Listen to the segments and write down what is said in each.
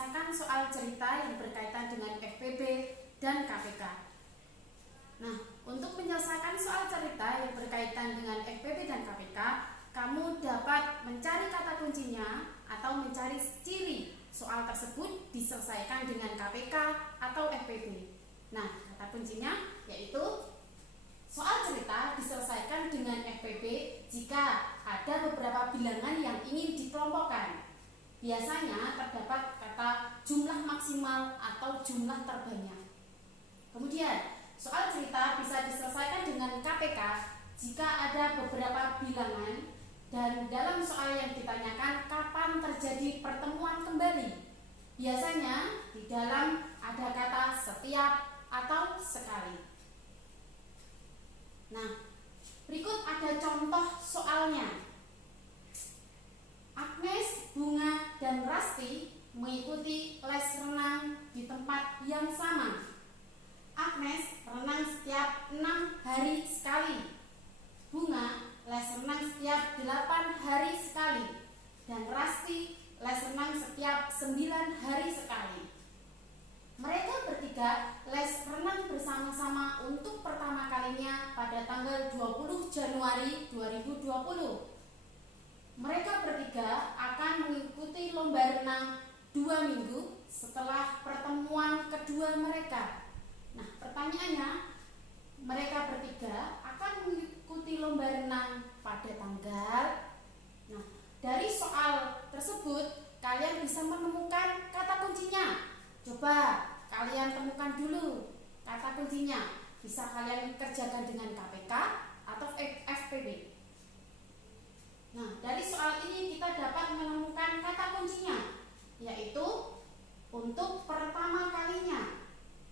menyelesaikan soal cerita yang berkaitan dengan FPB dan KPK. Nah, untuk menyelesaikan soal cerita yang berkaitan dengan FPB dan KPK, kamu dapat mencari kata kuncinya atau mencari ciri soal tersebut diselesaikan dengan KPK atau FPB. Nah, kata kuncinya yaitu soal cerita diselesaikan dengan FPB jika ada beberapa bilangan yang ingin dikelompokkan. Biasanya terdapat kata jumlah maksimal atau jumlah terbanyak. Kemudian, soal cerita bisa diselesaikan dengan KPK jika ada beberapa bilangan dan dalam soal yang ditanyakan kapan terjadi pertemuan kembali. Biasanya di dalam ada kata setiap atau sekali. Nah, berikut ada contoh soalnya. Agnes, Bunga, dan Rasti mengikuti les renang di tempat yang sama. Agnes renang setiap 6 hari sekali. Bunga les renang setiap 8 hari sekali. Dan Rasti les renang setiap 9 hari sekali. Mereka bertiga les renang bersama-sama untuk pertama kalinya pada tanggal 20 Januari 2020. Mereka bertiga akan mengikuti lomba renang 2 minggu setelah pertemuan kedua mereka. Nah, pertanyaannya, mereka bertiga akan mengikuti lomba renang pada tanggal. Nah, dari soal tersebut kalian bisa menemukan kata kuncinya. Coba kalian temukan dulu kata kuncinya. Bisa kalian kerjakan dengan KPK atau FPB. Nah, dari soal ini kita dapat menemukan kata kuncinya, yaitu untuk pertama kalinya.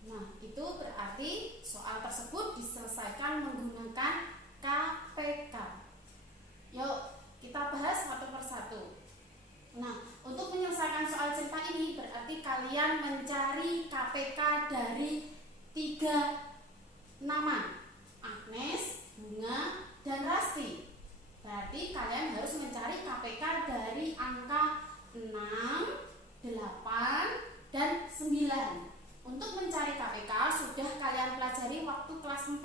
Nah, itu berarti soal tersebut diselesaikan menggunakan KPK. Yuk, kita bahas satu persatu. Nah, untuk menyelesaikan soal cerita ini berarti kalian mencari KPK dari 3 nama, Agnes, Bunga, dan Rasti. Berarti kalian harus mencari KPK dari angka 6, 8, dan 9. Untuk mencari KPK sudah kalian pelajari waktu kelas 4.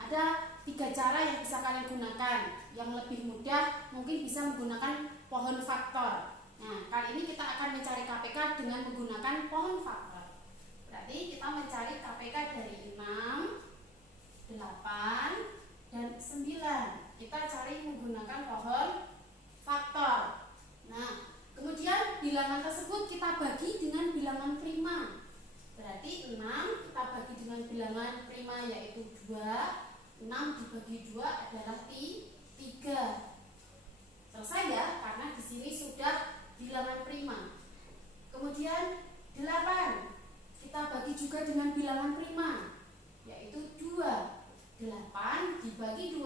Ada 3 cara yang bisa kalian gunakan. Yang lebih mudah mungkin bisa menggunakan pohon faktor. Nah, kali ini kita akan mencari KPK dengan menggunakan pohon faktor. Berarti kita mencari KPK dari 6, 8, dan 9. Kita cari menggunakan pohon faktor. Nah, kemudian bilangan tersebut kita bagi dengan bilangan prima. Berarti 6 kita bagi dengan bilangan prima yaitu 2. 6 dibagi 2 adalah 3. Selesai ya, karena di sini sudah bilangan prima. Kemudian 8 kita bagi juga dengan bilangan prima yaitu 2. 8 dibagi 2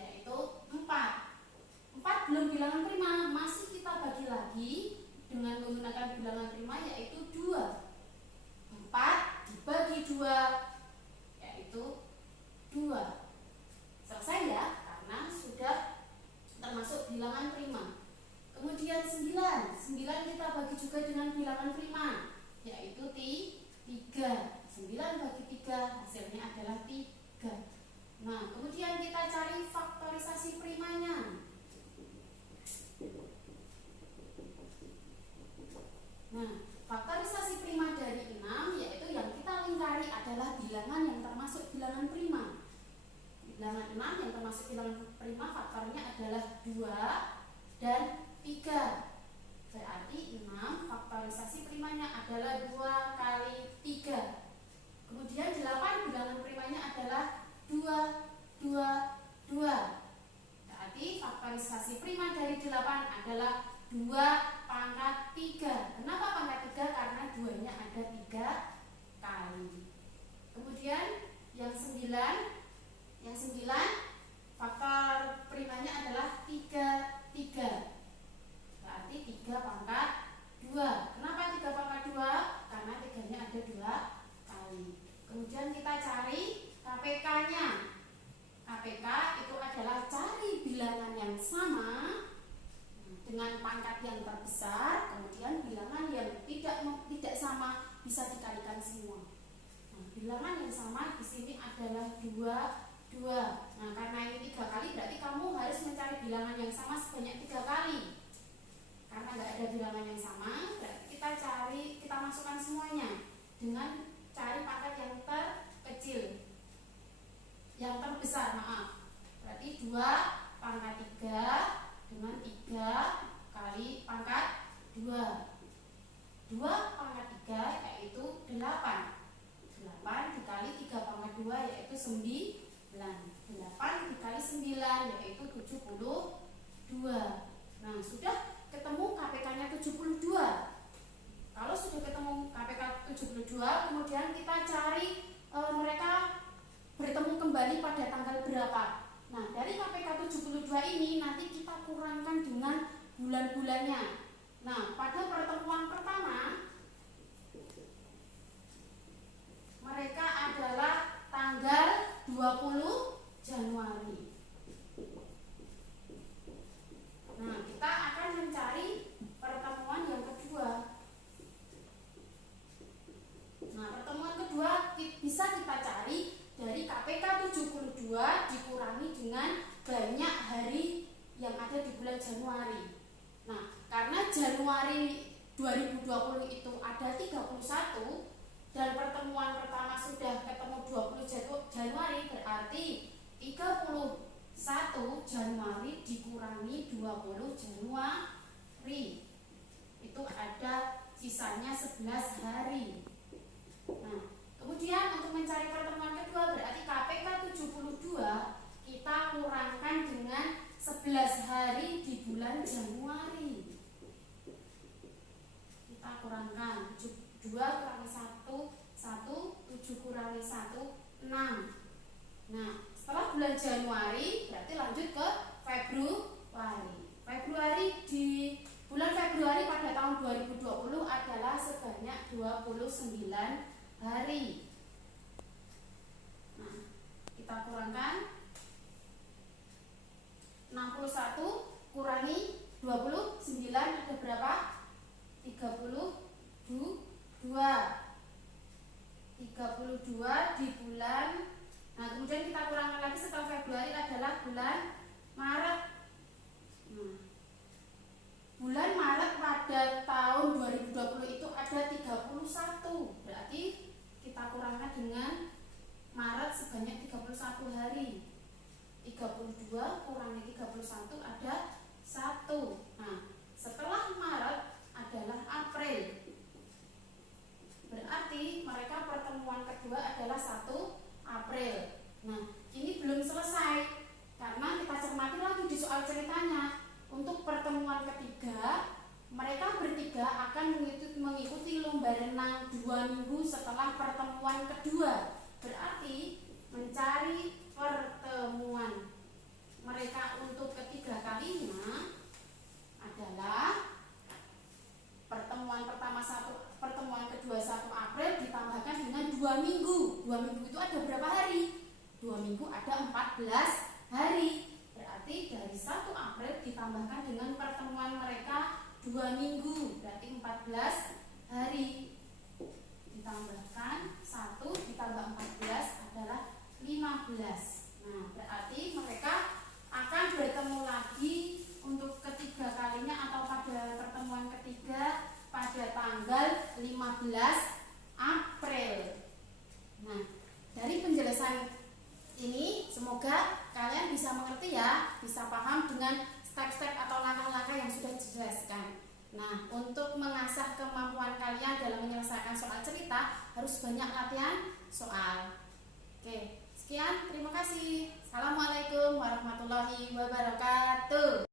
yaitu 4. 4 belum bilangan prima, masih kita bagi lagi dengan menggunakan bilangan prima yaitu 2. 4 dibagi 2 yaitu 2. Selesai ya, karena sudah termasuk bilangan prima. Kemudian 9 kita bagi juga dengan bilangan prima yaitu 3. 9 bagi 3 hasilnya adalah 3. Nah, kemudian kita cari faktorisasi primanya. Nah, faktorisasi prima dari 6 yaitu yang kita lingkari adalah bilangan yang termasuk bilangan prima. Bilangan 6 yang termasuk bilangan prima faktornya adalah 2 dan 3. Berarti 6 faktorisasi primanya adalah 2 kali 3. Kemudian 8 bilangan primanya adalah 2, 2, 2. Berarti faktorisasi adalah 2. Nah, karena ini 3 kali berarti kamu harus mencari bilangan yang sama sebanyak 3 kali. Karena nggak ada bilangan yang sama, berarti kita masukkan semuanya dengan cari pangkat yang terkecil, yang terbesar, maaf. Berarti 2 pangkat 3 dengan 3 kali pangkat 2. 2 pangkat 3 yaitu 8. 8 dikali 3 pangkat 2 yaitu 9. 8 dikali 9 yaitu 72. Nah, sudah ketemu KPK-nya 72. Kalau sudah ketemu KPK 72, kemudian kita cari mereka bertemu kembali pada tanggal berapa. Nah, dari KPK 72 ini nanti kita kurangkan dengan bulan-bulannya. Nah, pada pertemuan pertama mereka adalah tanggal 20 Januari. Nah, kita akan mencari pertemuan yang kedua. Nah, pertemuan kedua bisa kita cari dari KPK 72 dikurangi dengan banyak hari yang ada di bulan Januari. Nah, karena Januari 2020 itu ada 31 dan pertemuan pertama sudah ketemu 20 Januari, berarti 31 Januari dikurangi 20 Januari itu ada sisanya 11 hari. Nah, kemudian untuk mencari pertemuan kedua berarti KPK 72 kita kurangkan dengan 11 hari di bulan Januari. Kita kurangkan 2 kurangi 1, 7 kurangi 1, 6. Nah, setelah bulan Januari berarti lanjut ke Februari. Di bulan Februari pada tahun 2020 adalah sebanyak 29 hari. Nah, kita kurangkan 61 kurangi 29 ada berapa? 32 di bulan. Nah, kemudian kita kurangkan lagi setelah Februari adalah bulan Maret. Nah, bulan Maret pada tahun 2020 itu ada 31. Berarti kita kurangkan dengan Maret sebanyak 31 hari. 32 kurangi 31 ada 1. Nah, setelah Maret adalah April. Berarti mereka pertemuan kedua adalah 1 April. Nah, ini belum selesai karena kita cermati lagi di soal ceritanya. Untuk pertemuan ketiga, mereka bertiga akan mengikuti lomba renang 2 minggu setelah pertemuan kedua. Berarti mencari pertemuan mereka untuk ketiga kalinya adalah pertemuan kedua 1 April ditambahkan dengan 2 minggu. 2 minggu itu ada berapa hari? 2 minggu ada 14 hari. Berarti dari 1 April ditambahkan dengan pertemuan mereka 2 minggu. Berarti 14 hari. Ditambahkan 1 ditambah 14 adalah 15. Nah, berarti mereka akan bertemu lagi untuk ketiga kalinya atau pada pertemuan ketiga pada tanggal 15 April. Nah, dari penjelasan ini semoga kalian bisa mengerti ya, bisa paham dengan step-step atau langkah-langkah yang sudah dijelaskan. Nah, untuk mengasah kemampuan kalian dalam menyelesaikan soal cerita harus banyak latihan soal. Oke, sekian, terima kasih. Assalamualaikum warahmatullahi wabarakatuh.